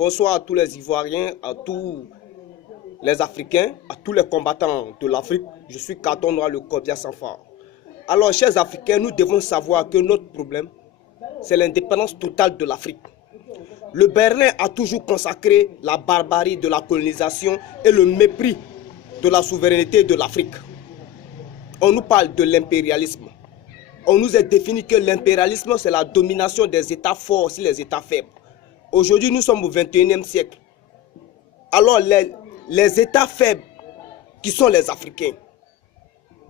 Bonsoir à tous les Ivoiriens, à tous les Africains, à tous les combattants de l'Afrique. Je suis Carton Noir, le Kobia sans phare. Alors, chers Africains, nous devons savoir que notre problème, c'est l'indépendance totale de l'Afrique. Le Berlin a toujours consacré la barbarie de la colonisation et le mépris de la souveraineté de l'Afrique. On nous parle de l'impérialisme. On nous a défini que l'impérialisme, c'est la domination des États forts sur les États faibles. Aujourd'hui, nous sommes au XXIe siècle. Alors, les États faibles, qui sont les Africains,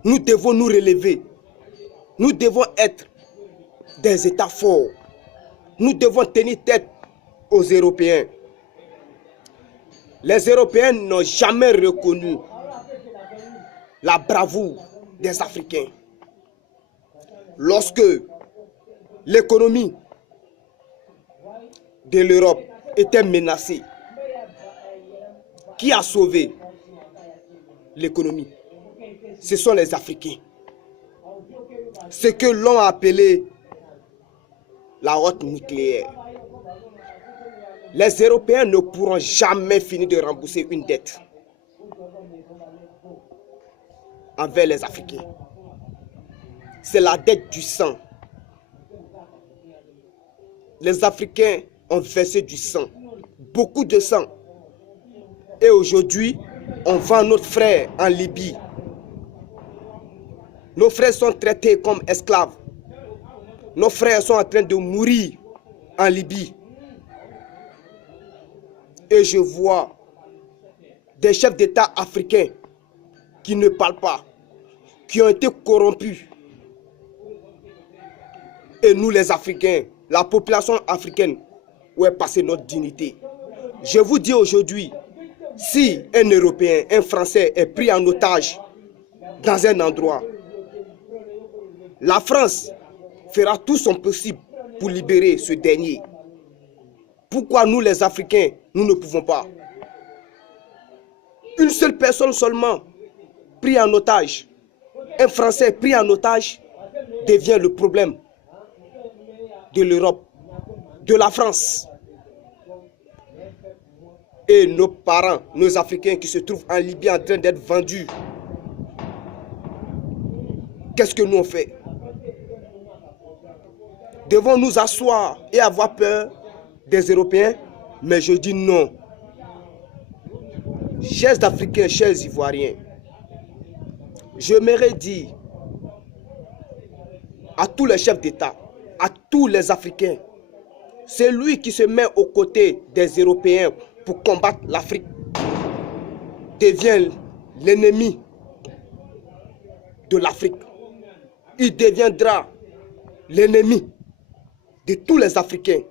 nous devons nous relever. Nous devons être des États forts. Nous devons tenir tête aux Européens. Les Européens n'ont jamais reconnu la bravoure des Africains. Lorsque l'économie de l'Europe était menacée, qui a sauvé l'économie? Ce sont les Africains. Ce que l'on a appelé la hotte nucléaire. Les Européens ne pourront jamais finir de rembourser une dette envers les Africains. C'est la dette du sang. Les Africains ont versé du sang, beaucoup de sang. Et aujourd'hui, on vend notre frère en Libye. Nos frères sont traités comme esclaves. Nos frères sont en train de mourir en Libye. Et je vois des chefs d'État africains qui ne parlent pas, qui ont été corrompus. Et nous les Africains, la population africaine, où est passée notre dignité? Je vous dis aujourd'hui, si un Européen, un Français est pris en otage dans un endroit, la France fera tout son possible pour libérer ce dernier. Pourquoi nous les Africains, nous ne pouvons pas? Une seule personne seulement pris en otage, un Français pris en otage, devient le problème de l'Europe, de la France. Et nos parents, nos Africains qui se trouvent en Libye en train d'être vendus. Qu'est-ce que nous on fait? Devons nous asseoir et avoir peur des Européens? Mais je dis non. Chers Africains, chers Ivoiriens, j'aimerais dire à tous les chefs d'État, à tous les Africains, c'est lui qui se met aux côtés des Européens pour combattre l'Afrique, devient l'ennemi de l'Afrique. Il deviendra l'ennemi de tous les Africains.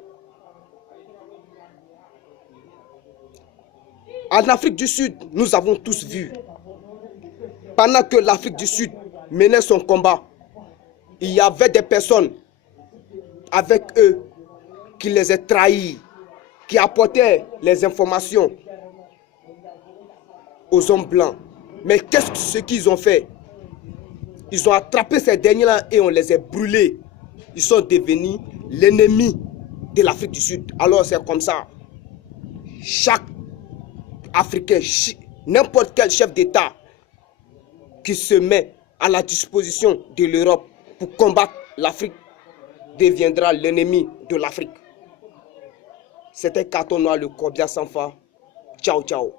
En Afrique du Sud, nous avons tous vu, pendant que l'Afrique du Sud menait son combat, il y avait des personnes avec eux qui les ont trahis, qui apportaient les informations aux hommes blancs. Mais qu'est-ce qu'ils ont fait? Ils ont attrapé ces derniers-là et on les a brûlés. Ils sont devenus l'ennemi de l'Afrique du Sud. Alors c'est comme ça. Chaque Africain, n'importe quel chef d'État qui se met à la disposition de l'Europe pour combattre l'Afrique deviendra l'ennemi de l'Afrique. C'était Carton Noir, le Kobia sans phare. Ciao, ciao.